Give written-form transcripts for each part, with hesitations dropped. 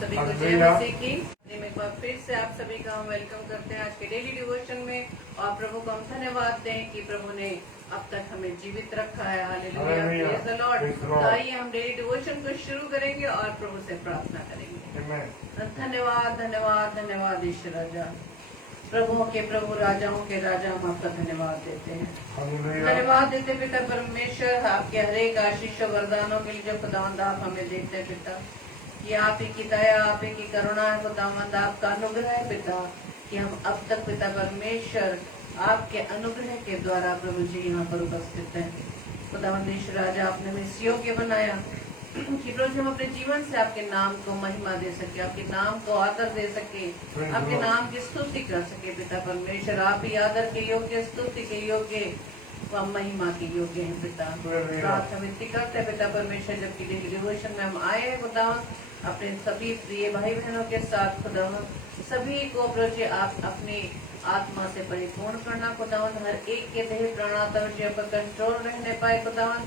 सभी को जय मसीह की। एक बार फिर से आप सभी का हम वेलकम करते हैं आज के डेली डिवोशन में। और प्रभु को हम धन्यवाद दें कि प्रभु ने अब तक हमें जीवित रखा है। Hallelujah, praise the Lord. आइए हम डेली डिवोशन को शुरू करेंगे और प्रभु से प्रार्थना करेंगे। धन्यवाद धन्यवाद धन्यवाद ईश्वर राजा, प्रभुओं के प्रभु, राजाओं के राजा, हम आपका धन्यवाद देते हैं। धन्यवाद देते पिता परमेश्वर, आपके हरेक आशीष और वरदानों के लिए जो खुदावंद आप हमें देते हैं पिता। ये आप ही की दया, आप ही की करुणा है खुदावंद, आपका अनुग्रह है पिता कि हम अब तक पिता परमेश्वर आपके अनुग्रह के द्वारा प्रभु जी यहाँ पर उपस्थित हैं। खुदावंद ईश्वर राजा, आपने हमें इस योग्य बनाया कि प्रभु जी हम अपने जीवन से आपके नाम को महिमा दे सके, आपके नाम को आदर दे सके, आपके नाम की स्तुति कर सके पिता परमेश्वर। आप ही आदर के योग्य, स्तुति के योग्य, महिमा के योग्य है पिता। रात हम इतनी करते हैं पिता परमेश्वर, जबकि डेली डिवोशन में हम आए हैं खुदावन अपने सभी प्रिय भाई बहनों के साथ खुदावन, सभी को प्रभु जी आप अपनी आत्मा से परिपूर्ण करना खुदावन, हर एक के देह प्राणात्मा पर कंट्रोल रहने पाए खुदावन।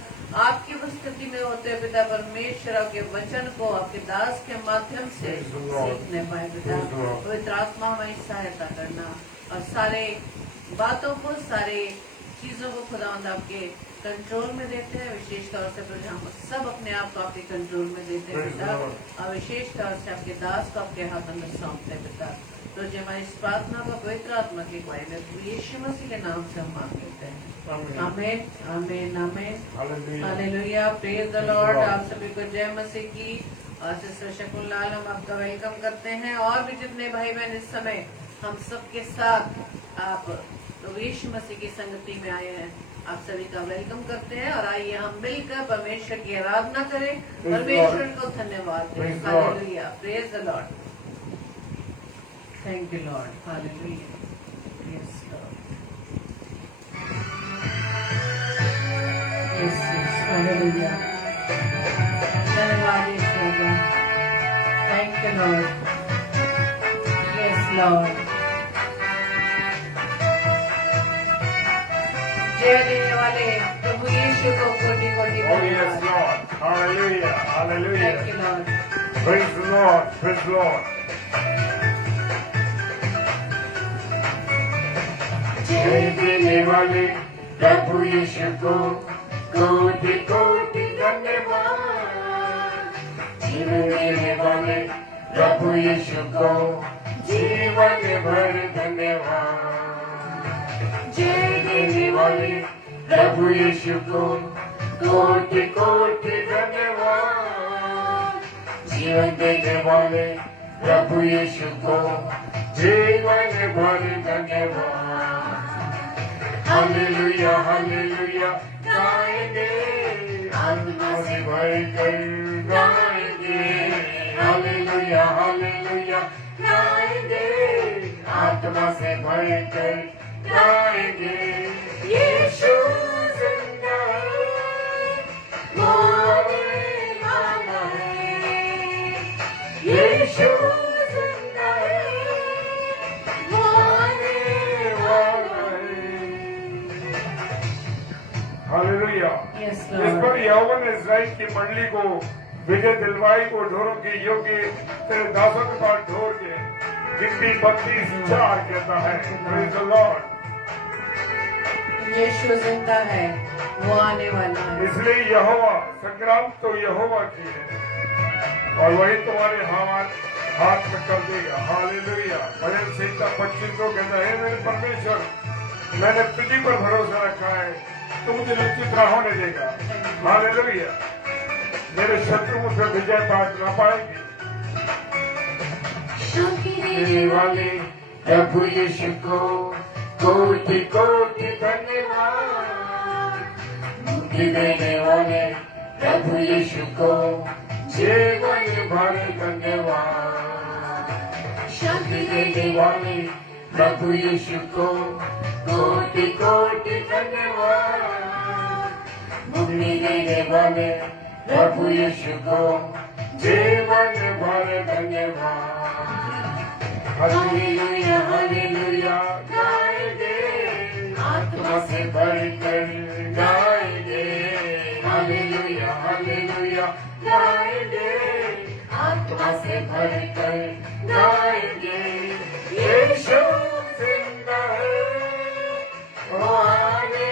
आपकी उपस्थिति में होते हैं पिता परमेश्वर, आपके वचन को आपके दास के माध्यम से सीखने पाए पिता। पवित्र आत्मा हमारी सहायता करना और सारे बातों को, सारे चीजों को खुदावंद आपके कंट्रोल में देते हैं। विशेष तौर से प्रभु हम सब अपने आप को आपके कंट्रोल में देते हैं पिता, और विशेष तौर से आपके दास को आपके हाथों में सौंपते हैं पिता। तो जो हमारी इस प्रार्थना को पवित्र आत्मा की अगुवाई में यीशु मसीह के नाम से हम मांग लेते हैं। आमीन आमीन आमीन, हालेलुया, प्रेज द लॉर्ड। आप सभी को जय मसीह की। और सिस्टर शकुनलाल, हम आपका वेलकम करते हैं। और भी जितने भाई बहन इस समय हम सबके साथ आप तो यीशु मसीह की संगति में आए हैं, आप सभी का वेलकम करते हैं। और आइए हम मिलकर परमेश्वर की आराधना करें, परमेश्वर को धन्यवाद दें। Hallelujah, praise the Lord, thank you Lord, hallelujah, yes Lord, yes hallelujah, धन्यवाद ईश्वर, thank you Lord, yes Lord. जय देने वाले प्रभु यीशु को कोटि कोटि धन्यवाद। Hallelujah, hallelujah. Thank you, Lord. Praise the Lord, praise the Lord. जय देने वाले प्रभु यीशु को कोटि कोटि धन्यवाद। जीवन देने वाले प्रभु यीशु को जीवन भर धन्यवाद। जय देने वाले प्रभु यीशु को कोटि कोटि धन्यवाद। जीवन देने वाले प्रभु यीशु को जीवन भर धन्यवाद। हालेलुया हालेलुया गाएंगे, आत्मा से भरकर गाएंगे। हालेलुया हालेलुया गाएंगे, आत्मा से भरकर गाएंगे। यीशु जिंदा है, वो आने वाला है। यीशु जिंदा है, वो आने वाला है। हालेलुया। Yes, इस Lord. पर यहोवा ने इस्राएल की मंडली को विजय दिलवाई को ढोरों के योग्य तेरे दासों के पास ढोर के गिनती 32:4 कहता है। Praise the Lord. यीशु जिंदा है, वो आने वाला है। इसलिए यहोवा, संग्राम तो यहोवा की है और वही तुम्हारे हाथ में कर देगा। हालेलुया। भजन संहिता 25 को कहता है, मेरे परमेश्वर, मैंने तुझी पर भरोसा रखा है, तू मुझे निश्चित राह होने देगा। हालेलुया। मेरे शत्रु मुझसे विजय पा न पाएंगे। शांति देने वाले प्रभु यीशु को कोटि कोटि धन्यवाद। मुक्ति देने वाले प्रभु यीशु को जीवन भर धन्यवाद। शांति देने वाले प्रभु यीशु को कोटि कोटि धन्यवाद। मुक्ति देने वाले प्रभु यीशु को जीवन भर धन्यवाद। हालेलुया हालेलुया गाएंगे, आत्मा से भरकर गाएंगे। हालेलुया हालेलुया गाएंगे, आत्मा से भर भरकर गाएंगे यीशु जिंदा है वो आने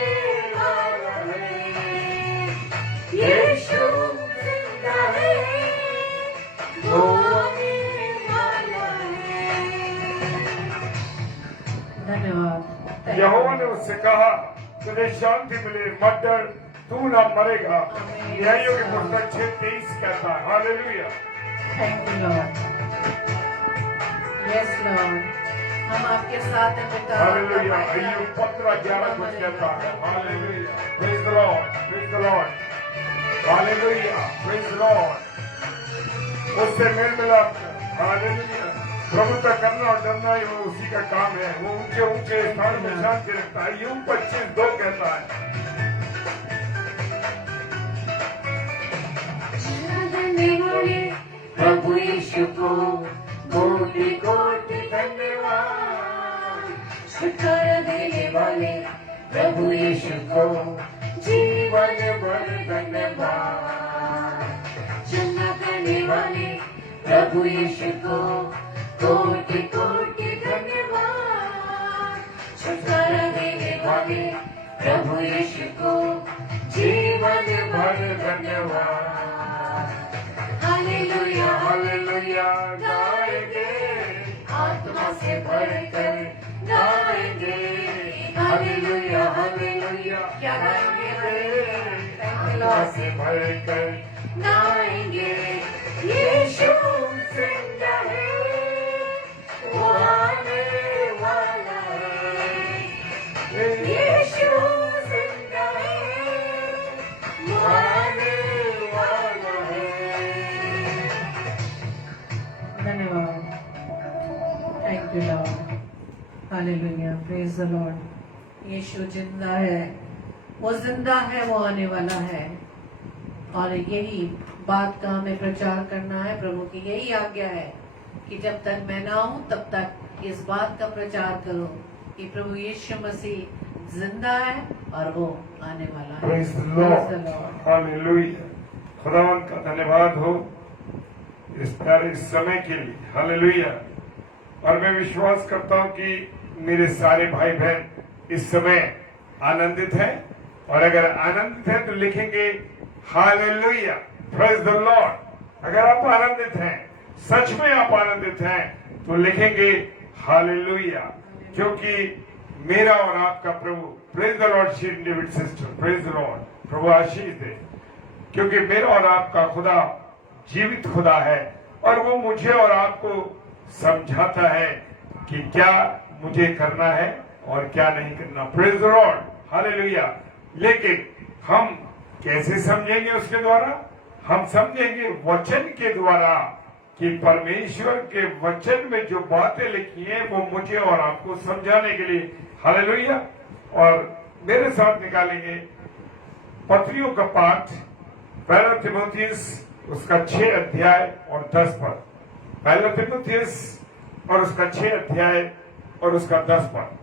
वाला है यीशु जिंदा है वो आने वाला है। धन्यवाद। यहोवा ने उससे कहा तुझे शांति मिले मत डर तू ना मरेगा। न्यायों की पुस्तक 6:23 कहता है hallelujah. Thank you Lord. Yes Lord, हम आपके साथ हैं पिता। हालेलुया। अय्यूब 15:11 कुछ कहता है hallelujah. Praise the Lord, praise the Lord, hallelujah, praise the Lord. उससे मेल मिलाप हालेलुया। प्रभुता करना और डरना ही वो उसी का काम है। वो ऊंचे ऊंचे स्थान में शांति रखता है। अय्यूब 25:2 कहता है प्रभु यीशु को कोटि कोटि धन्यवाद। छुटकारा देने वाले प्रभु यीशु को जीवन भर धन्यवाद। चंगा करने वाले प्रभु यीशु को कोटि कोटि धन्यवाद। छुटकारा देने वाले प्रभु यीशु को जीवन भर धन्यवाद। हालेलुया हालेलुया गाएंगे आत्मा से भरकर गाएंगे। हालेलुया हालेलुया क्या गाएंगे? आत्मा से भरकर गाएंगे यीशु जिंदा है वो आने वाला है यीशु जिंदा है वो आने वाला है। धन्यवाद। Thank you Lord. Hallelujah, praise the Lord. Yeshu जिंदा है, वो जिंदा है, वो आने वाला है। और यही बात का हमें प्रचार करना है। प्रभु की यही आज्ञा है कि जब तक मैं ना हूं तब तक इस बात का प्रचार करो कि प्रभु यीशु मसीह जिंदा है और वो आने वाला है। Praise the Lord, hallelujah. खुदावंद का धन्यवाद हो इस प्यारे समय के लिए, हालेलुया। और मैं विश्वास करता हूं कि मेरे सारे भाई बहन इस समय आनंदित हैं। और अगर आनंदित हैं तो लिखेंगे हालेलुया, प्रेज द लॉर्ड। अगर आप आनंदित हैं, सच में आप आनंदित हैं, तो लिखेंगे हालेलुया। क्योंकि मेरा और आपका प्रभु, praise the Lord Sheen David sister, praise the Lord, प्रभु आशीष दे। क्योंकि मेरा और आपका खुदा जीवित खुदा है और वो मुझे और आपको समझाता है कि क्या मुझे करना है और क्या नहीं करना। Praise the Lord, hallelujah. लेकिन हम कैसे समझेंगे उसके द्वारा? हम समझेंगे वचन के द्वारा कि परमेश्वर के वचन में जो बातें लिखी हैं वो मुझे और आपको समझाने के लिए, हालेलुया। और मेरे साथ निकालेंगे पत्रियों का पाठ, पहला तीमुथियुस उसका 6 अध्याय और 10 पद। पहला तीमुथियुस और उसका 6 अध्याय और उसका 10 पद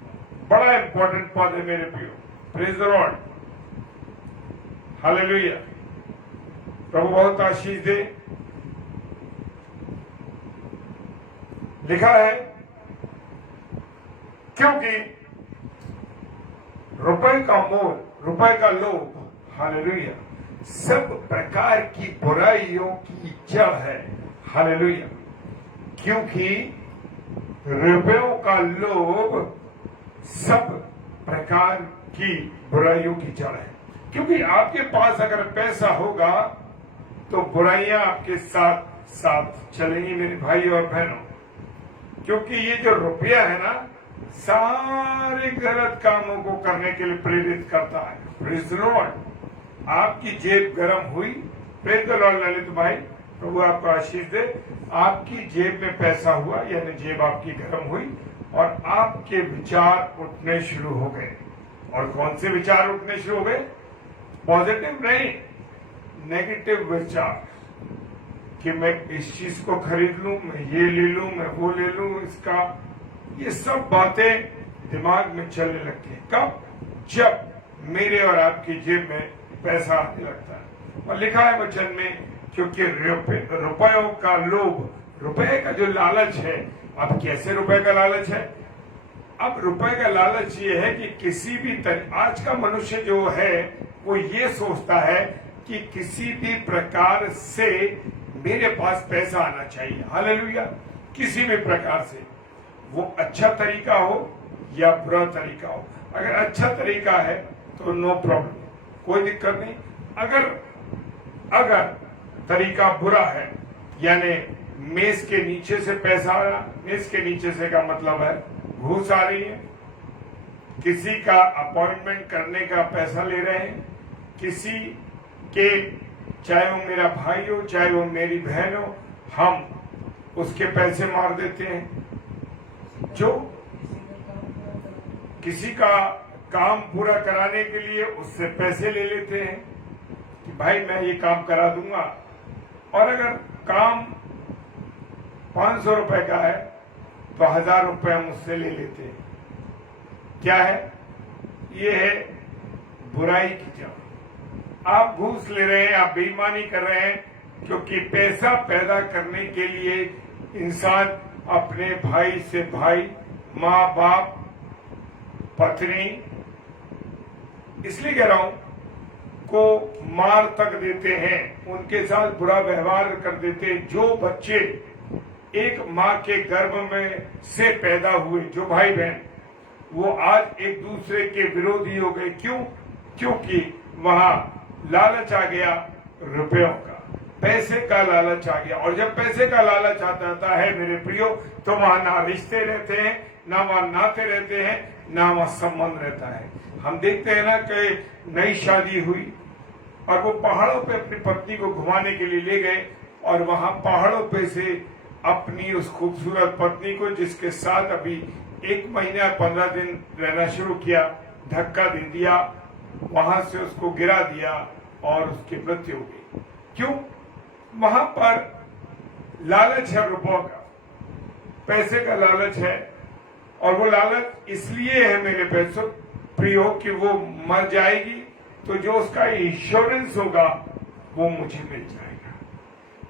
बड़ा इंपॉर्टेंट पद है मेरे प्रियो। Praise the Lord, hallelujah. प्रभु बहुत आशीष दे। लिखा है क्योंकि रुपए का मोल, रुपए का लोभ, हालेलुया, सब प्रकार की बुराइयों की जड़ है। हालेलुया। क्योंकि रुपयों का लोभ सब प्रकार की बुराइयों की जड़ है। क्योंकि आपके पास अगर पैसा होगा तो बुराइयां आपके साथ साथ चलेंगी मेरे भाई और बहनों। क्योंकि ये जो रुपया है ना, सारे गलत कामों को करने के लिए प्रेरित करता है। Praise the Lord. आपकी जेब गर्म हुई, प्रेज द लॉर्ड ललित भाई, प्रभु आपको आशीष दे। आपकी जेब में पैसा हुआ यानी जेब आपकी गर्म हुई और आपके विचार उठने शुरू हो गए। और कौन से विचार उठने शुरू हो गए? पॉजिटिव नहीं, नेगेटिव विचार कि मैं इस चीज को खरीद लूं, मैं ये ले लूं, मैं वो ले लूं, इसका, ये सब बातें दिमाग में चलने लगती हैं। कब? जब मेरे और आपकी जेब में पैसा आने लगता है। और लिखा है वचन में, क्योंकि रुपयों का लोभ रुपए का जो लालच है, अब कैसे रुपए का लालच है? अब रुपए का लालच ये है कि किसी भी आज का मनुष्य जो है वो ये सोचता है कि किसी भी प्रकार से मेरे पास पैसा आना चाहिए। हालेलुया। किसी भी प्रकार से, वो अच्छा तरीका हो या बुरा तरीका हो। अगर अच्छा तरीका है तो नो प्रॉब्लम, कोई दिक्कत नहीं। अगर तरीका बुरा है, यानी मेज के नीचे से पैसा आ रहा, मेज के नीचे से का मतलब है घूस आ रही है, किसी का अपॉइंटमेंट करने का पैसा ले रहे हैं, किसी के, चाहे वो मेरा भाई हो चाहे वो मेरी बहन हो, हम उसके पैसे मार देते हैं। जो किसी का काम पूरा कराने के लिए उससे पैसे ले लेते हैं कि भाई मैं ये काम करा दूंगा, और अगर काम 500 रुपए का है तो 1000 रुपए हम उससे ले लेते हैं। क्या है? ये है बुराई की जड़। आप घूस ले रहे हैं, आप बेईमानी कर रहे हैं, क्योंकि पैसा पैदा करने के लिए इंसान अपने भाई से भाई, माँ बाप, पत्नी, इसलिए कह रहा हूं, को मार तक देते हैं, उनके साथ बुरा व्यवहार कर देते हैं। जो बच्चे एक माँ के गर्भ में से पैदा हुए, जो भाई बहन, वो आज एक दूसरे के विरोधी हो गए। क्यों? क्योंकि वहां लालच आ गया, रुपयों का, पैसे का लालच आ गया। और जब पैसे का लालच आ जाता है मेरे प्रियो, तो वहां ना रिश्ते रहते हैं, ना वहां नाते रहते हैं, ना वहां संबंध रहता है। हम देखते हैं ना कि नई शादी हुई और वो पहाड़ों पे अपनी पत्नी को घुमाने के लिए ले गए, और वहां पहाड़ों पे से अपनी उस खूबसूरत पत्नी को, जिसके साथ अभी 1 महीना 15 दिन रहना शुरू किया, धक्का दे दिया, वहां से उसको गिरा दिया और उसकी मृत्यु हो गई। क्यों? वहां पर लालच है, रुपयों का, पैसे का लालच है। और वो लालच इसलिए है मेरे पैसों प्रियो कि वो मर जाएगी तो जो उसका इंश्योरेंस होगा वो मुझे मिल जाएगा।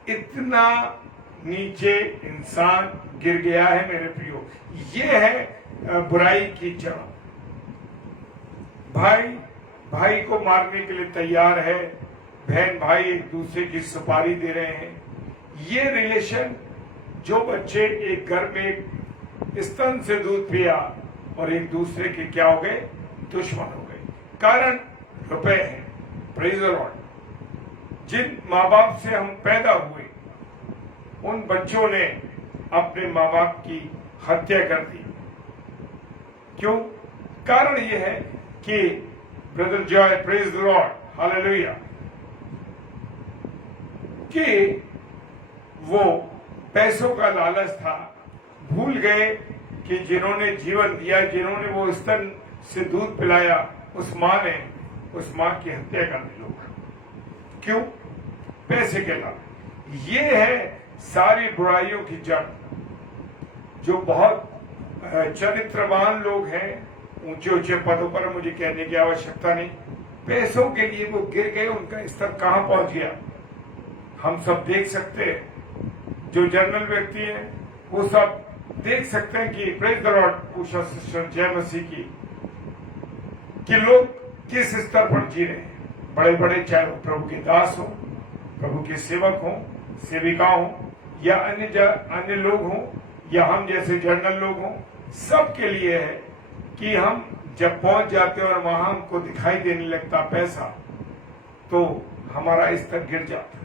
इतना नीचे इंसान गिर गया है मेरे प्रियो। ये है बुराई की जड़। भाई भाई को मारने के लिए तैयार है, बहन भाई एक दूसरे की सुपारी दे रहे हैं। ये रिलेशन, जो बच्चे एक घर में स्तन से दूध पिया और एक दूसरे के क्या हो गए? दुश्मन हो गए। कारण रुपए है। Praise the Lord. जिन माँ बाप से हम पैदा हुए, उन बच्चों ने अपने माँ बाप की हत्या कर दी। क्यों? कारण यह है कि brother Joy, praise the Lord, hallelujah, कि वो पैसों का लालच था। भूल गए कि जिन्होंने जीवन दिया, जिन्होंने वो स्तन से दूध पिलाया, उस माँ ने उस माँ की हत्या कर दी लोग। क्यों? पैसे के लालच। ये है सारी बुराइयों की जड़। जो बहुत चरित्रवान लोग हैं, ऊंचे ऊंचे पदों पर, मुझे कहने की आवश्यकता नहीं, पैसों के लिए वो गिर गए। उनका स्तर कहां पहुंच गया हम सब देख सकते हैं। जो जनरल व्यक्ति हैं वो सब देख सकते हैं कि praise the Lord, Usha sister, जय मसीह की, कि लोग किस स्तर पर जी रहे हैं। बड़े बड़े, चाहे वो प्रभु के दास हो, प्रभु के सेवक हो, सेविका हो, या अन्य लोग हों, या हम जैसे जनरल लोग हों, सबके लिए है कि हम जब पहुंच जाते हैं और वहां हमको दिखाई देने लगता पैसा, तो हमारा स्तर गिर जाता है।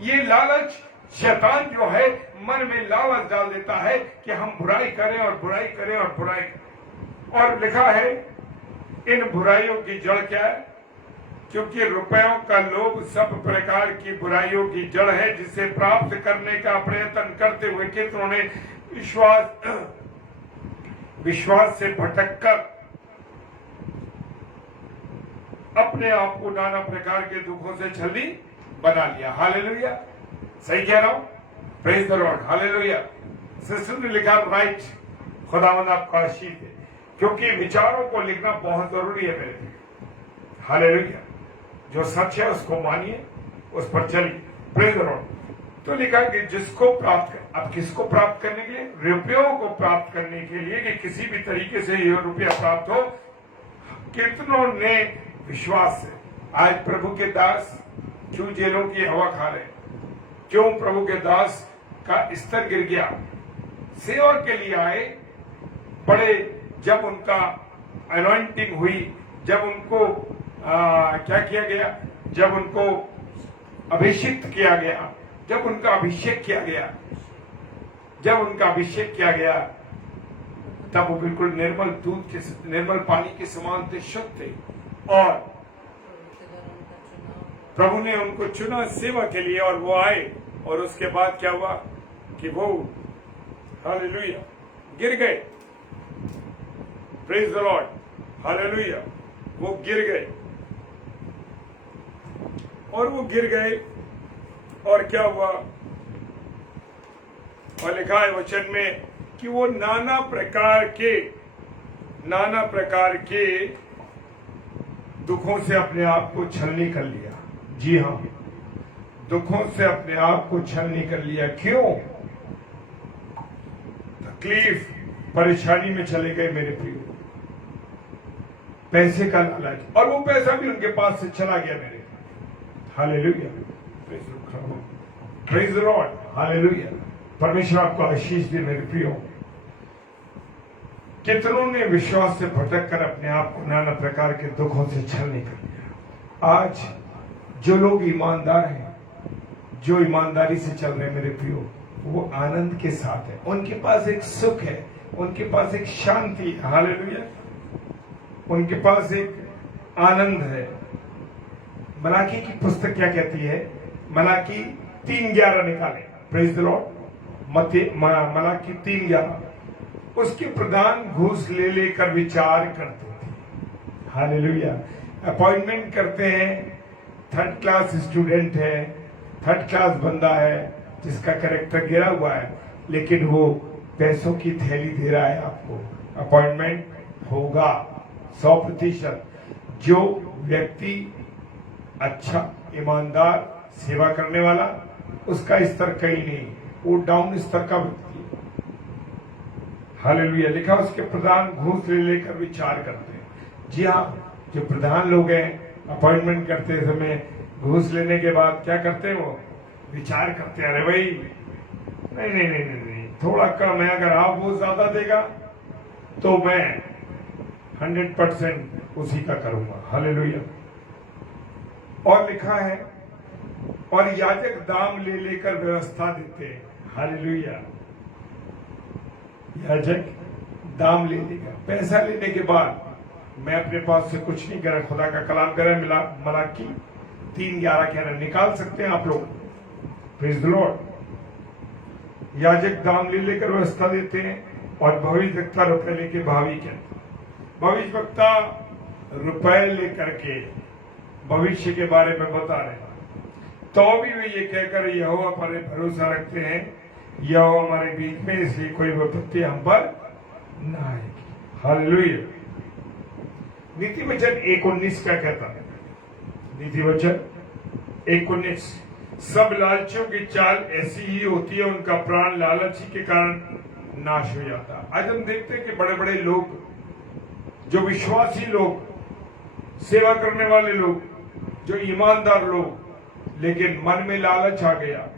ये लालच, शैतान जो है मन में लालच डाल देता है कि हम बुराई करें और बुराई करें और बुराई करें। और लिखा है इन बुराइयों की जड़ क्या है? क्योंकि रुपयों का लोभ सब प्रकार की बुराइयों की जड़ है, जिसे प्राप्त करने का प्रयत्न करते हुए कितनों ने विश्वास से भटककर अपने आप को नाना प्रकार के दुखों से छली बना लिया। हालेलुया, सही कह रहा हूं? Praise the Lord, hallelujah. Sister ने लिखा, राइट, खुदावंद आपका आशीष है, क्योंकि विचारों को लिखना बहुत जरूरी है मेरे लिए। हालेलुया। जो सच है उसको मानिए, उस पर चलिए। Praise the Lord. तो लिखा कि जिसको प्राप्त कर, अब किसको प्राप्त करने के लिए? रुपयों को प्राप्त करने के लिए, कि किसी भी तरीके से ये रुपया प्राप्त हो। कितनों ने विश्वास से आज प्रभु के दास क्यों जेलों की हवा खा रहे? क्यों प्रभु के दास का स्तर गिर गया? सेवा के लिए आए, बड़े, जब उनका अनॉइंटिंग हुई, जब उनको क्या किया गया, जब उनको अभिषिक्त किया गया, जब उनका अभिषेक किया गया, जब उनका अभिषेक किया गया, तब वो बिल्कुल निर्मल दूध के, निर्मल पानी के समान थे, शुद्ध थे। और प्रभु ने उनको चुना सेवा के लिए, और वो आए। और उसके बाद क्या हुआ कि वो हालेलुया गिर गए। Praise the Lord, hallelujah. वो गिर गए, और वो गिर गए, और क्या हुआ? और लिखा है वचन में कि वो नाना प्रकार के दुखों से अपने आप को छलनी कर लिया। जी हाँ, दुखों से अपने आप को छलनी कर लिया। क्यों? तकलीफ, परेशानी में चले गए मेरे प्रियो। पैसे का लालच, और वो पैसा भी उनके पास से चला गया मेरे। Hallelujah, praise the Lord, hallelujah. परमेश्वर आपको आशीष दे मेरे प्रियो। कितनों ने विश्वास से भटक कर अपने आप को नाना प्रकार के दुखों से छलनी कर लिया। आज जो लोग ईमानदार हैं, जो ईमानदारी से चल रहे हैं मेरे प्रियो, वो आनंद के साथ है। उनके पास एक सुख है, उनके पास एक शांति है। हालेलुया, उनके पास एक आनंद है। मलाकी की पुस्तक क्या कहती है? मलाकी 3:11 निकाले। Praise the Lord. मलाकी 3:11। उसके प्रधान घूस ले लेकर विचार करते थे। हालेलुया। अपॉइंटमेंट करते हैं, थर्ड क्लास स्टूडेंट है, थर्ड क्लास बंदा है, जिसका कैरेक्टर गिरा हुआ है, लेकिन वो पैसों की थैली दे रहा है आपको। अपॉइंटमेंट होगा 100%। जो व्यक्ति अच्छा, ईमानदार, सेवा करने वाला, उसका स्तर कहीं नहीं, वो डाउन स्तर का व्यक्ति। हालेलुया। लिखा उसके प्रधान घूस ले लेकर विचार करते हैं। जी हाँ, जो प्रधान लोग हैं, अपॉइंटमेंट करते समय घूस लेने के बाद क्या करते हैं? वो विचार करते हैं, अरे भाई नहीं नहीं नहीं नहीं, नहीं थोड़ा कम है, अगर आप वो ज्यादा देगा तो मैं 100% उसी का करूंगा। हालेलुया। और लिखा है, और याजक दाम ले लेकर व्यवस्था देते हैं। हालेलुया। याजक दाम ले लेगा, पैसा लेने के बाद, मैं अपने पास से कुछ नहीं करा, खुदा का कलाम करा। मलाकी 3:11 कह रहा, निकाल सकते हैं आप लोग। Praise the Lord. याजक दाम ले लेकर व्यवस्था देते हैं, और भविष्यवक्ता रुपए लेके भावी कहते। भविष्यवक्ता रुपए लेकर के भविष्य के बारे में बता रहे हैं, तो भी वे ये कहकर यहोवा पर भरोसा रखते हैं, यहोवा हमारे बीच में, इसलिए कोई विपत्ति हम पर न आएगी। हालेलुया। नीति वचन 1:19 क्या कहता है? नीति वचन 1:19, सब लालचियों की चाल ऐसी ही होती है, उनका प्राण लालच ही के कारण नाश हो जाता है। आज हम देखते हैं कि बड़े बड़े लोग, जो विश्वासी लोग, सेवा करने वाले लोग, जो ईमानदार लोग, लेकिन मन में लालच आ गया,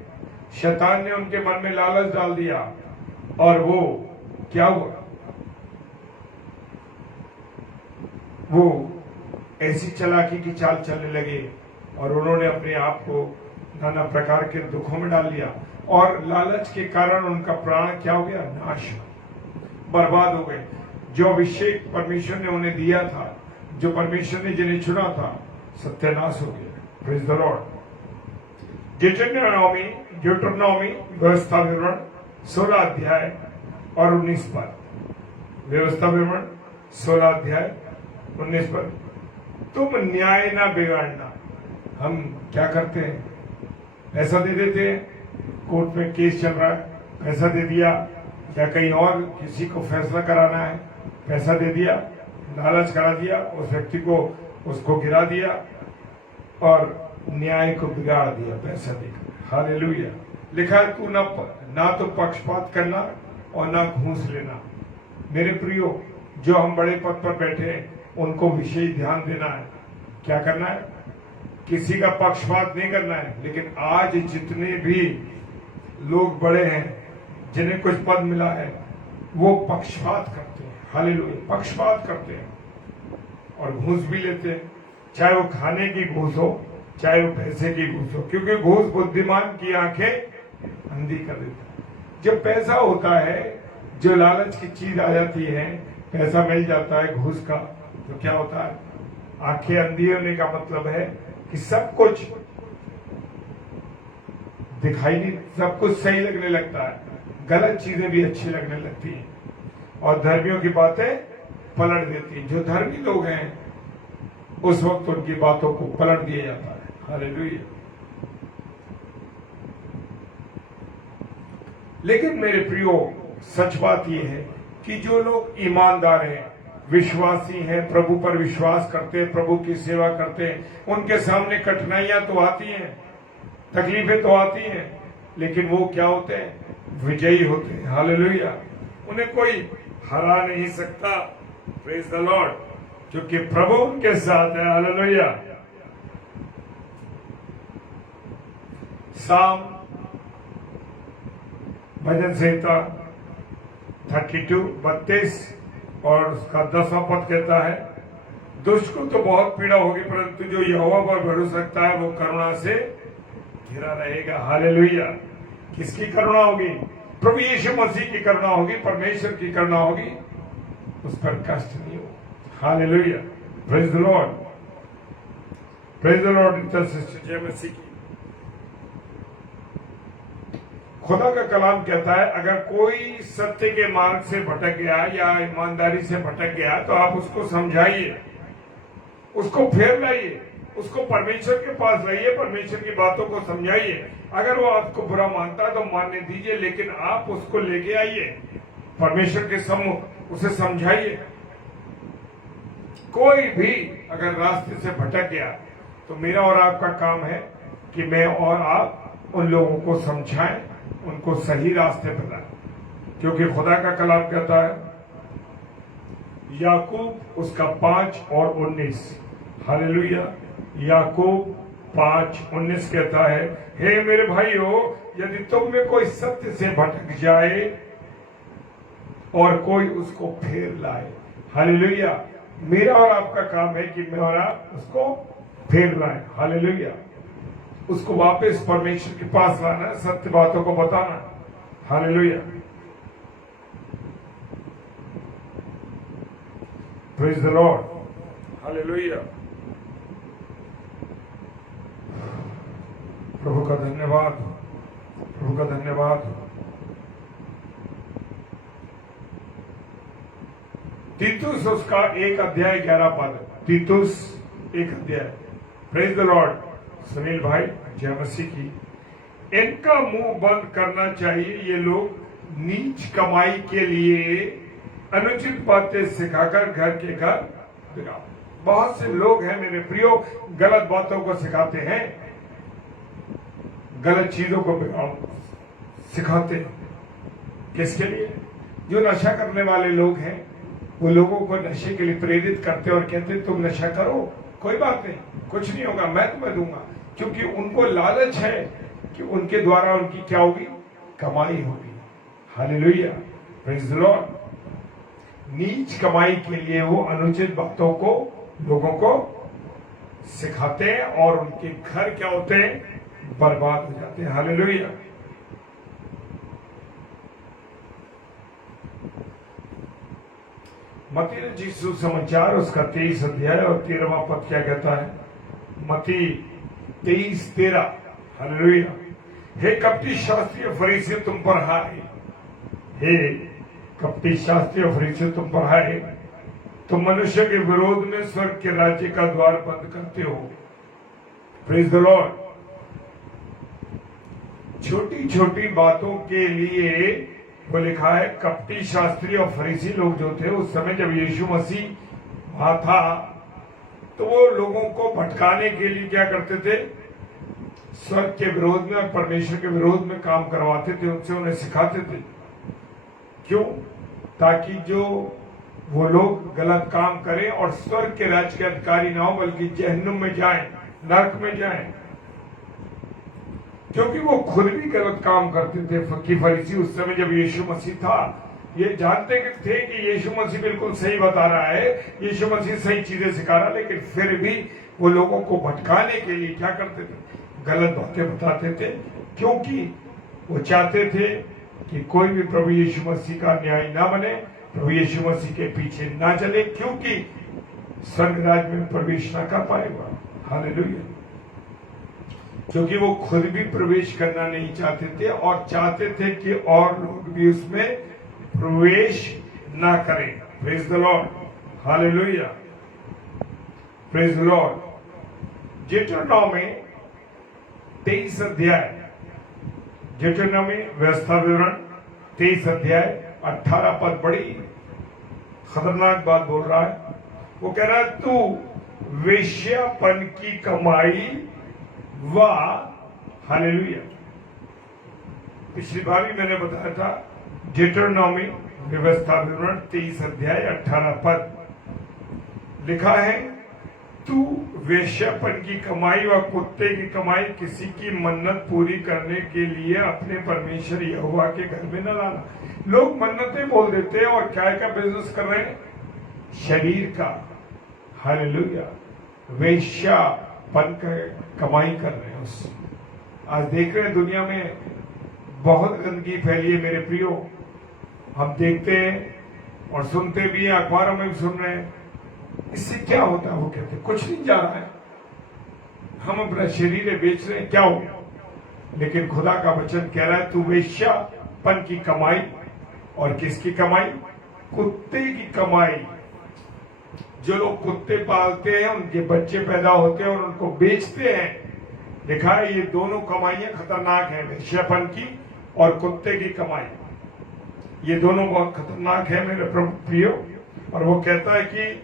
शैतान ने उनके मन में लालच डाल दिया, और वो क्या हुआ? वो ऐसी चालाकी की चाल चलने लगे, और उन्होंने अपने आप को नाना प्रकार के दुखों में डाल लिया, और लालच के कारण उनका प्राण क्या हो गया? नाश, बर्बाद हो गए। जो अभिषेक परमेश्वर ने उन्हें दिया था, जो परमेश्वर ने जिन्हें चुना था, सत्यानाश हो गया। Praise the Lord. ड्यूटरनॉमी व्यवस्था विवरण 16 अध्याय और 19 पद। व्यवस्था विवरण 16 अध्याय 19 पद। तुम न्याय ना बिगाड़ना। हम क्या करते हैं? पैसा दे देते हैं, कोर्ट में केस चल रहा है, पैसा दे दिया, या कहीं और किसी को फैसला कराना है, पैसा दे दिया, लालच करा दिया, उस व्यक्ति को, उसको गिरा दिया, और न्याय को बिगाड़ दिया पैसा देकर। हालेलुया। लिखा है तू ना तो पक्षपात करना और ना घूस लेना। मेरे प्रियो, जो हम बड़े पद पर बैठे हैं उनको विशेष ध्यान देना है। क्या करना है? किसी का पक्षपात नहीं करना है। लेकिन आज जितने भी लोग बड़े हैं, जिन्हें कुछ पद मिला है, वो पक्षपात करते हैं। हालेलुया, पक्षपात करते हैं और घूस भी लेते हैं, चाहे वो खाने की घूस हो, चाहे वो पैसे की घूस हो, क्योंकि घूस बुद्धिमान की आंखें अंधी कर देता है। जब पैसा होता है, जो लालच की चीज आ जाती है, पैसा मिल जाता है घूस का, तो क्या होता है? आंखें अंधी होने का मतलब है कि सब कुछ दिखाई नहीं, सब कुछ सही लगने लगता है, गलत चीजें भी अच्छी लगने लगती हैं और धर्मियों की बातें पलट देती हैं। जो धर्मी लोग हैं उस वक्त उनकी बातों को पलट दिया जाता है। हालेलुया। लेकिन मेरे प्रियो, सच बात यह है कि जो लोग ईमानदार हैं, विश्वासी हैं, प्रभु पर विश्वास करते हैं, प्रभु की सेवा करते हैं, उनके सामने कठिनाइयां तो आती हैं, तकलीफें तो आती हैं, लेकिन वो क्या होते हैं? विजयी होते हैं। हालेलुया। उन्हें कोई हरा नहीं सकता। प्रेज द लॉर्ड, क्योंकि प्रभु उनके साथ है। हालेलुया। साम भजन संहिता 32 और उसका 10वां पद कहता है, दुष्ट को तो बहुत पीड़ा होगी, परंतु जो यहोवा पर भरोसा रखता है वो करुणा से घिरा रहेगा। हालेलुया। किसकी करुणा होगी? प्रभु यीशु मसीह की करुणा होगी, परमेश्वर की करुणा होगी, उस पर कष्ट नहीं होगा। Hallelujah. Praise the Lord, praise the Lord. Sister जय मसीह की। खुदा का कलाम कहता है, अगर कोई सत्य के मार्ग से भटक गया या ईमानदारी से भटक गया तो आप उसको समझाइए, उसको फेर लाइए, उसको परमेश्वर के पास लाइए, परमेश्वर की बातों को समझाइए। अगर वो आपको बुरा मानता है तो मानने दीजिए, लेकिन आप उसको लेके आइए परमेश्वर के सम्मुख, उसे समझाइए। कोई भी अगर रास्ते से भटक गया तो मेरा और आपका काम है कि मैं और आप उन लोगों को समझाएं, उनको सही रास्ते पर लाएं, क्योंकि खुदा का कलाम कहता है, याकूब उसका 5 और 19। हालेलुया। याकूब 5:19 कहता है, हे मेरे भाइयों, यदि तुम में कोई सत्य से भटक जाए और कोई उसको फेर लाए। हालेलुया। मेरा और आपका काम है कि मैं और आप उसको फेर लाए। हालेलुया। उसको वापस परमेश्वर के पास लाना, सत्य बातों को बताना। Hallelujah. Praise the Lord. Hallelujah. प्रभु का धन्यवाद, प्रभु का धन्यवाद। तीतुस उसका 1:11 Titus 1 praise the Lord. Sunil भाई, जय मसीह की। इनका मुंह बंद करना चाहिए, ये लोग नीच कमाई के लिए अनुचित बातें सिखाकर घर के घर बिगाड़। बहुत से लोग हैं मेरे प्रियो, गलत बातों को सिखाते हैं, गलत चीजों को सिखाते हैं। किसके लिए? जो नशा करने वाले लोग हैं, वो लोगों को नशे के लिए प्रेरित करते और कहते तुम नशा करो, कोई बात नहीं, कुछ नहीं होगा, मैं तुम्हें दूंगा, क्योंकि उनको लालच है कि उनके द्वारा उनकी क्या होगी? कमाई होगी। हालेलुया। Praise the Lord. नीच कमाई के लिए वो अनुचित बातों को लोगों को सिखाते हैं और उनके घर क्या होते हैं? बर्बाद हो जाते हैं। हालेलुया। मत्ती रचित सुसमाचार उसका 23 अध्याय और 13वां पद क्या कहता है? मत्ती 23:13। हालेलुया। हे कपटी शास्त्री और फरीसी तुम पर हाय, हे कपटी शास्त्री और फरीसी तुम पर हाय, तुम मनुष्य के विरोध में स्वर्ग के राज्य का द्वार बंद करते हो। Praise the Lord. छोटी छोटी बातों के लिए वो लिखा है, कपटी शास्त्री और फरीसी लोग जो थे उस समय जब यीशु मसीह वहां था, तो वो लोगों को भटकाने के लिए क्या करते थे? स्वर्ग के विरोध में और परमेश्वर के विरोध में काम करवाते थे, उनसे उन्हें सिखाते थे। क्यों? ताकि जो वो लोग गलत काम करें और स्वर्ग के राज्य के अधिकारी ना हो, बल्कि जहन्नुम में जाएं, नरक में जाएं। क्योंकि वो खुद भी गलत काम करते थे। फरीसी उस समय जब यीशु मसीह था, ये जानते थे कि यीशु मसीह बिल्कुल सही बता रहा है, यीशु मसीह सही चीजें सिखा रहा है, लेकिन फिर भी वो लोगों को भटकाने के लिए क्या करते थे? गलत बातें बताते थे, क्योंकि वो चाहते थे कि कोई भी प्रभु यीशु मसीह का न्याय ना बने, प्रभु यीशु मसीह के पीछे ना चले, क्योंकि स्वर्ग राज्य में प्रवेश ना कर पाएगा। हालेलुया। क्योंकि वो खुद भी प्रवेश करना नहीं चाहते थे और चाहते थे कि और लोग भी उसमें प्रवेश ना करें। Praise the Lord, hallelujah, praise the Lord. deuteronomy 23 अध्याय, deuteronomy व्यवस्था विवरण 23 अध्याय 18 पद बड़ी खतरनाक बात बोल रहा है। वो कह रहा है, तू वेश्यापन की कमाई व हालेलुया। पिछली बार भी मैंने बताया था, deuteronomy व्यवस्था विवरण 23 अध्याय 18 पद लिखा है, तू वेश्यापन की कमाई व कुत्ते की कमाई किसी की मन्नत पूरी करने के लिए अपने परमेश्वर यहोवा के घर में न लाना। लोग मन्नतें बोल देते हैं और क्या का बिजनेस कर रहे हैं? शरीर का। हालेलुया। वेश्यापन का कमाई कर रहे हैं उससे। आज देख रहे हैं दुनिया में बहुत गंदगी फैली है मेरे प्रियो। हम देखते हैं और सुनते भी हैं, अखबारों में भी सुन रहे हैं। इससे क्या होता है? वो कहते हैं कुछ नहीं जा रहा है, हम अपना शरीर बेच रहे हैं, क्या हो गया? लेकिन खुदा का वचन कह रहा है, तू वेश्यापन की कमाई, और किसकी कमाई? कुत्ते की कमाई। जो लोग कुत्ते पालते हैं, उनके बच्चे पैदा होते हैं और उनको बेचते हैं। देखा है, ये दोनों कमाइयां खतरनाक है, वेश्यापन की और कुत्ते की कमाई। ये दोनों बहुत खतरनाक है मेरे प्रभु प्रियो। और वो कहता है कि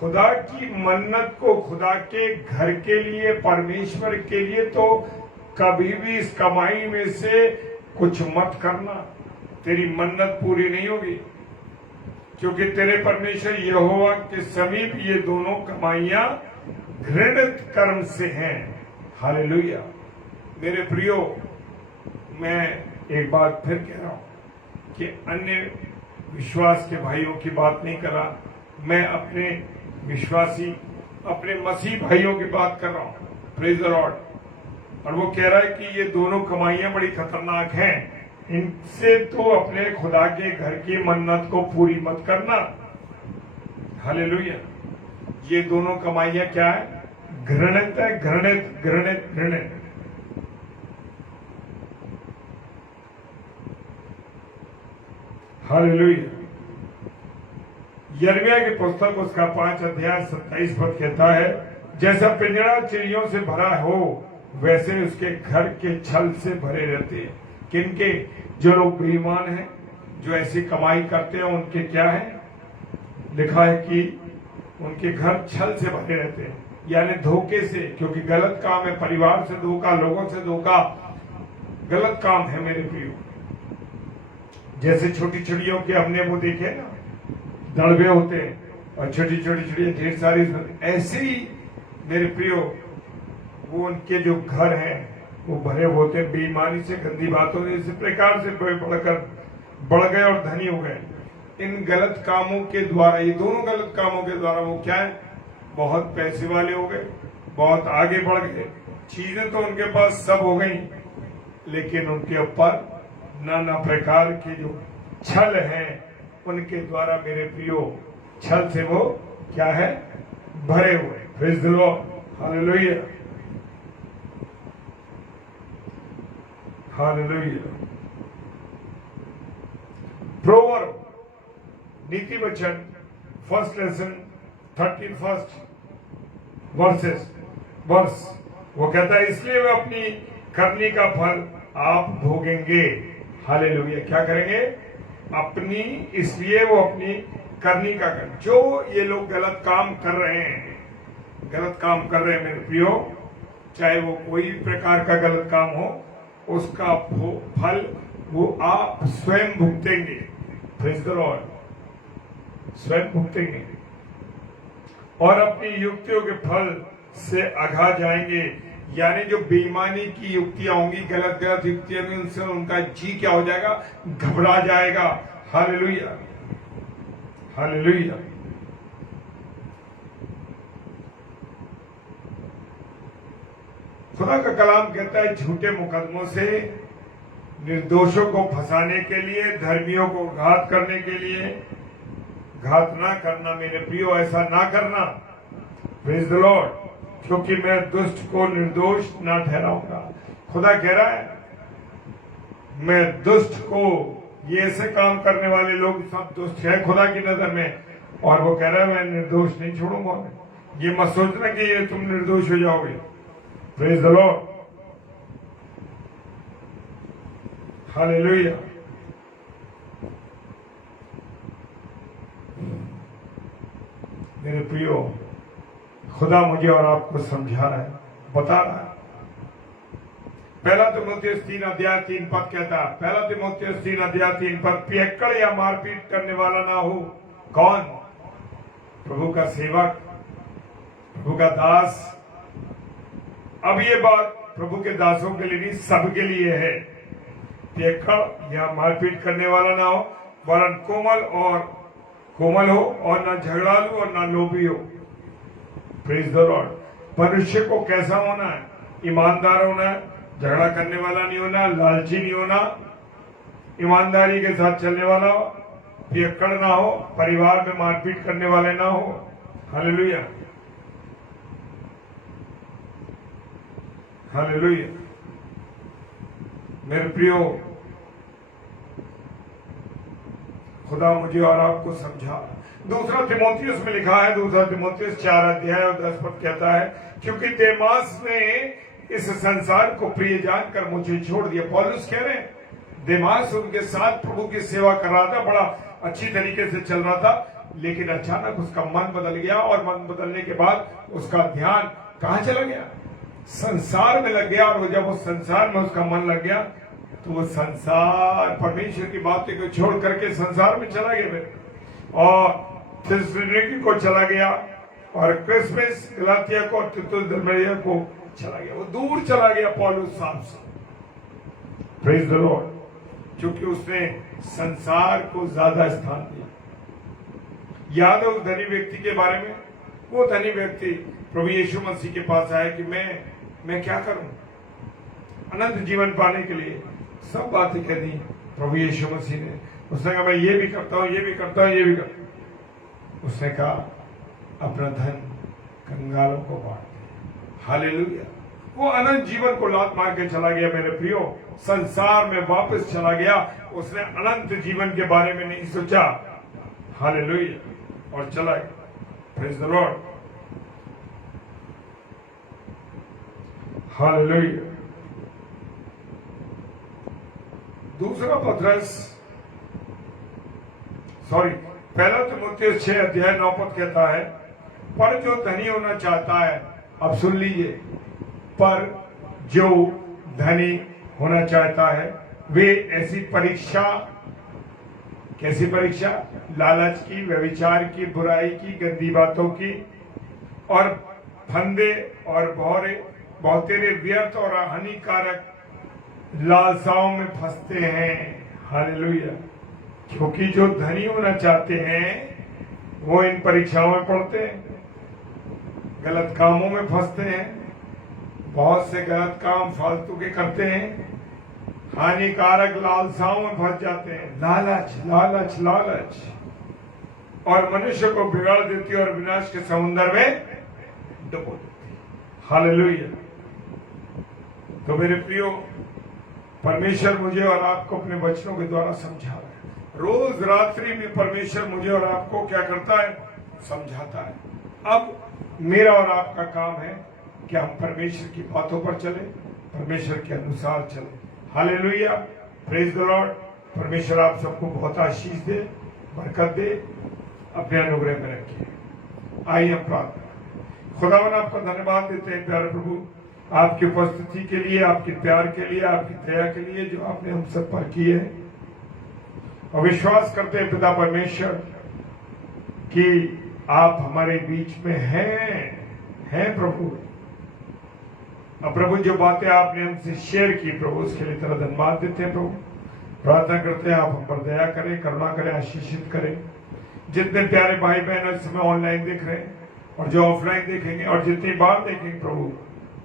खुदा की मन्नत को खुदा के घर के लिए, परमेश्वर के लिए तो कभी भी इस कमाई में से कुछ मत करना, तेरी मन्नत पूरी नहीं होगी। क्योंकि तेरे परमेश्वर यहोवा के समीप ये दोनों कमाइयां घृणित कर्म से हैं। हालेलुया। मेरे प्रियो, मैं एक बात फिर कह रहा हूं कि अन्य विश्वास के भाइयों की बात नहीं कर रहा, मैं अपने विश्वासी, अपने मसीह भाइयों की बात कर रहा हूं। Praise the Lord. और वो कह रहा है कि ये दोनों कमाइयां बड़ी खतरनाक हैं, इनसे तो अपने खुदा के घर की मन्नत को पूरी मत करना। हालेलुया। ये दोनों कमाइयां क्या है? घृणित है, घृणित घृणित घृणित। हालेलुया। यिर्मयाह की पुस्तक उसका 5 अध्याय 27 पद कहता है, जैसा पिंजरा चिड़ियों से भरा हो, वैसे उसके घर के छल से भरे रहते हैं। किनके? जो लोग बेईमान हैं, जो ऐसी कमाई करते हैं, उनके क्या है? लिखा है कि उनके घर छल से भरे रहते हैं, यानी धोखे से। क्योंकि गलत काम है, परिवार से धोखा, लोगों से धोखा, गलत काम है मेरे प्रियो। जैसे छोटी चिड़ियों के हमने वो देखे ना, दड़बे होते हैं और छोटी छोटी चिड़िया ढेर सारी, ऐसे ही मेरे प्रियो वो उनके जो घर हैं वो भरे होते हैं बेईमानी से, गंदी बातों से, इस प्रकार से बढ़ गए और धनी हो गए इन गलत कामों के द्वारा। ये दोनों गलत कामों के द्वारा वो क्या है? बहुत पैसे वाले हो गए, बहुत आगे बढ़ गए, चीजें तो उनके पास सब हो गई, लेकिन उनके ऊपर नाना प्रकार के जो छल हैं, उनके द्वारा मेरे प्रियो छल से वो क्या है? भरे हुए। Praise the Lord. Hallelujah, hallelujah. Proverb, नीति वचन, फर्स्ट लेसन 31 वर्स, वो कहता है, इसलिए वे अपनी करनी का फल आप भोगेंगे। हालेलुया। क्या करेंगे? अपनी, इसलिए वो अपनी करनी का कर। जो ये लोग गलत काम कर रहे हैं, गलत काम कर रहे हैं मेरे प्रियो, चाहे वो कोई प्रकार का गलत काम हो, उसका फल वो आप स्वयं भुगतेंगे। प्रेज़ द लॉर्ड, स्वयं भुगतेंगे और अपनी युक्तियों के फल से अघा जाएंगे। यानी जो बेईमानी की युक्तियां होंगी, गलत गलत युक्तियां होंगी, उनसे उनका जी क्या हो जाएगा, घबरा जाएगा। Hallelujah, hallelujah. खुदा का कलाम कहता है झूठे मुकदमों से निर्दोषों को फंसाने के लिए, धर्मियों को घात करने के लिए, घात ना करना मेरे प्रियो, ऐसा ना करना। प्रेज़ द लॉर्ड, क्योंकि मैं दुष्ट को निर्दोष ना ठहराऊंगा। खुदा कह रहा है मैं दुष्ट को, ये ऐसे काम करने वाले लोग सब दुष्ट हैं खुदा की नजर में, और वो कह रहा है मैं निर्दोष नहीं छोड़ूंगा। ये मत सोचना कि ये तुम निर्दोष हो जाओगे। Praise the Lord, hallelujah. मेरे प्रियो, खुदा मुझे और आपको समझा रहा है, बता रहा है। पहला तीमुथियुस 3 अध्याय 3 पद कहता है, पहला तीमुथियुस 3 अध्याय 3 पद, पियक्कड़ या मारपीट करने वाला ना हो। कौन? प्रभु का सेवक, प्रभु का दास। अब ये बात प्रभु के दासों के लिए नहीं, सबके लिए है। पियक्कड़ या मारपीट करने वाला ना हो, वरन कोमल हो और ना झगड़ालू और ना लोभी हो। Praise the Lord. मनुष्य को कैसा होना है? ईमानदार होना है, झगड़ा करने वाला नहीं होना, लालची नहीं होना, ईमानदारी के साथ चलने वाला हो, पियक्कड़ ना हो, परिवार में मारपीट करने वाले ना हो। Hallelujah, hallelujah. मेरे प्रियो, खुदा मुझे और आपको समझा। दूसरा तीमुथियुस में लिखा है, दूसरा तीमुथियुस 4 अध्याय और 10 पद कहता है, क्योंकि देमास ने इस संसार को प्रिय जानकर मुझे छोड़ दिया। पौलुस कह रहे हैं देमास उनके साथ प्रभु की सेवा कर रहा था, बड़ा अच्छी तरीके से चल रहा था, लेकिन अचानक उसका मन बदल गया, और मन बदलने के बाद उसका ध्यान कहां चला गया? संसार में लग गया। और जब उस संसार में उसका मन लग गया तो वो संसार, परमेश्वर की बातें को छोड़ करके संसार में चला गया और थिस्सलुनीकि को चला गया, और क्रिस्मस गलातिया को, तीतुस दलमतिया को चला गया। वो दूर चला गया पौलुस साहब से। प्रेज़ द लॉर्ड, क्योंकि उसने संसार को ज्यादा स्थान दिया। याद है उस धनी व्यक्ति के बारे में? वो धनी व्यक्ति प्रभु यीशु मसीह के पास आया कि मैं क्या करूं अनंत जीवन पाने के लिए। सब बातें कह दी प्रभु यीशु मसीह ने। उसने कहा मैं ये भी करता हूं, ये भी करता हूं, ये भी करता हूं। उसने कहा अपना धन कंगालों को बांट दे। हालेलुया। वो अनंत जीवन को लात मार के चला गया। मेरे प्रियो, संसार में वापस चला गया। उसने अनंत जीवन के बारे में नहीं सोचा। हालेलुया, और चला गया। Praise the Lord, hallelujah. दूसरा पत्रस, पहला तीमुथियुस 6 अध्याय 9 पद कहता है, पर जो धनी होना चाहता है, अब सुन लीजिए, पर जो धनी होना चाहता है वे ऐसी परीक्षा, कैसी परीक्षा? लालच की, व्यभिचार की, बुराई की, गंदी बातों की और फंदे और बहुतेरे व्यर्थ और हानिकारक लालसाओं में फंसते हैं। हालेलुया। क्योंकि जो धनी होना चाहते हैं वो इन परीक्षाओं में पड़ते हैं, गलत कामों में फंसते हैं, बहुत से गलत काम फालतू के करते हैं, हानिकारक लालसाओं में फंस जाते हैं। लालच, लालच, लालच, और मनुष्य को बिगाड़ देती है और विनाश के समुद्र में डुबो देती है। हालेलुया। तो मेरे प्रियो, परमेश्वर मुझे और आपको अपने वचनों के द्वारा समझा रहा है। रोज रात्रि में परमेश्वर मुझे और आपको क्या करता है? समझाता है। अब मेरा और आपका काम है कि हम परमेश्वर की बातों पर चले, परमेश्वर के अनुसार चले। Hallelujah, praise the Lord. परमेश्वर आप सबको बहुत आशीष दे, बरकत दे, अपने अनुग्रह में रखिए। आइए हम प्रार्थना। खुदावन आपका धन्यवाद देते हैं प्यारे प्रभु, आपकी उपस्थिति के लिए, आपके प्यार के लिए, आपकी दया के लिए जो आपने हम सब पर की है। और विश्वास करते हैं पिता परमेश्वर कि आप हमारे बीच में हैं प्रभु। अब प्रभु जो बातें आपने हमसे शेयर की प्रभु, उसके लिए तेरा धन्यवाद देते हैं प्रभु। प्रार्थना करते हैं आप हम पर दया करें, करुणा करें, आशीषित करें। जितने प्यारे भाई बहन इस समय ऑनलाइन देख रहे हैं और जो ऑफलाइन देखेंगे और जितनी बार देखेंगे प्रभु,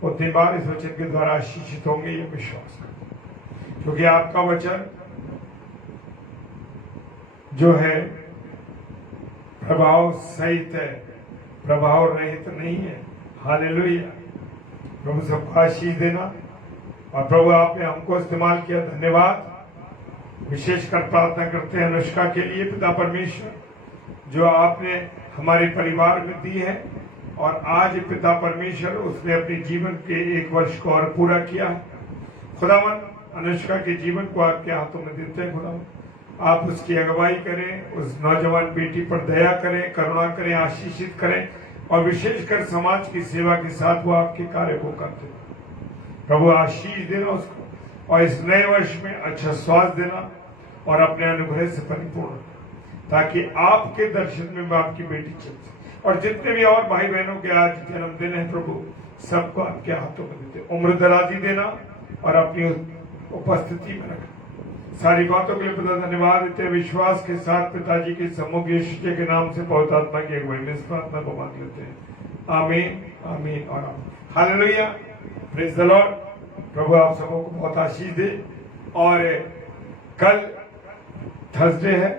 उतनी बार इस वचन के द्वारा आशीषित होंगे, ये विश्वास करें। क्योंकि आपका वचन जो है प्रभाव सहित है, प्रभाव रहित नहीं है। हालेलुया। प्रभु सबको आशीष देना। और प्रभु आपने हमको इस्तेमाल किया, धन्यवाद। विशेषकर प्रार्थना करते हैं अनुष्का के लिए पिता परमेश्वर, जो आपने हमारे परिवार में दी है। और आज पिता परमेश्वर उसने अपने जीवन के 1 वर्ष को और पूरा किया है। खुदावन अनुष्का के जीवन को आपके हाथों में देते हैं। खुदावन आप उसकी अगुवाई करें, उस नौजवान बेटी पर दया करें, करुणा करें, आशीषित करें और विशेषकर समाज की सेवा के साथ वो आपके कार्य को करते हैं। प्रभु आशीष देना उसको और इस नए वर्ष में अच्छा स्वास्थ्य देना और अपने अनुग्रह से परिपूर्ण, ताकि आपके दर्शन में आपकी बेटी चल सके। और जितने भी और भाई बहनों के आज जन्मदिन है प्रभु, सबको आपके हाथों में देते, उम्र दराजी देना और अपनी उपस्थिति में रखना। सारी बातों के लिए पिता धन्यवाद देते हैं। विश्वास के साथ पिताजी के सम्मुख यीशु के नाम से पवित्र आत्मा की अगुवाई में इस प्रार्थना को मांग लेते हैं। आमीन, आमीन और आमीन। Hallelujah, praise the Lord. प्रभु आप सबों को बहुत आशीष दे। और कल थर्सडे है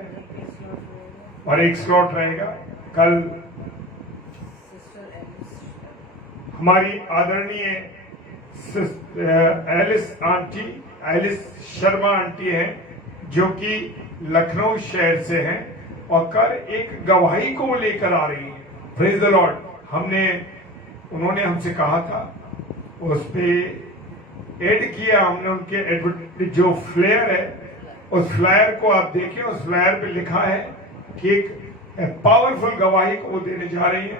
और एक स्लॉट रहेगा। कल हमारी आदरणीय एलिस शर्मा आंटी हैं, जो कि लखनऊ शहर से हैं और कल एक गवाही को लेकर आ रही है। Praise the Lord. उन्होंने हमसे कहा था, उस पे ऐड किया हमने उनके जो फ्लेयर है, उस फ्लायर को आप देखें। उस फ्लायर पे लिखा है कि एक पावरफुल गवाही को वो देने जा रही है।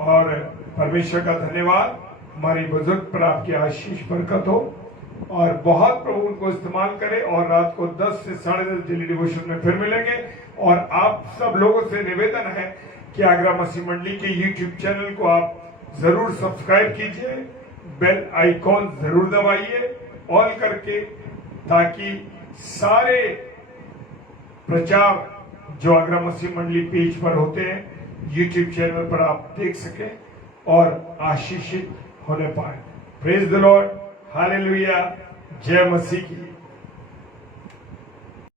और परमेश्वर का धन्यवाद, हमारी बुजुर्ग पर आपकी आशीष बरकत हो और बहुत प्रभु उनको इस्तेमाल करे। और रात को 10 से 10:30 डेली डिवोशन में फिर मिलेंगे। और आप सब लोगों से निवेदन है कि आगरा मसीह मंडली के यूट्यूब चैनल को आप जरूर सब्सक्राइब कीजिए, बेल आइकॉन जरूर दबाइए ऑल करके, ताकि सारे प्रचार जो आगरा मसीह मंडली पेज पर होते हैं यूट्यूब चैनल पर आप देख सकें और आशीषित होने पाए। प्रेज द लॉर्ड, हालेलुया, जय मसीह की।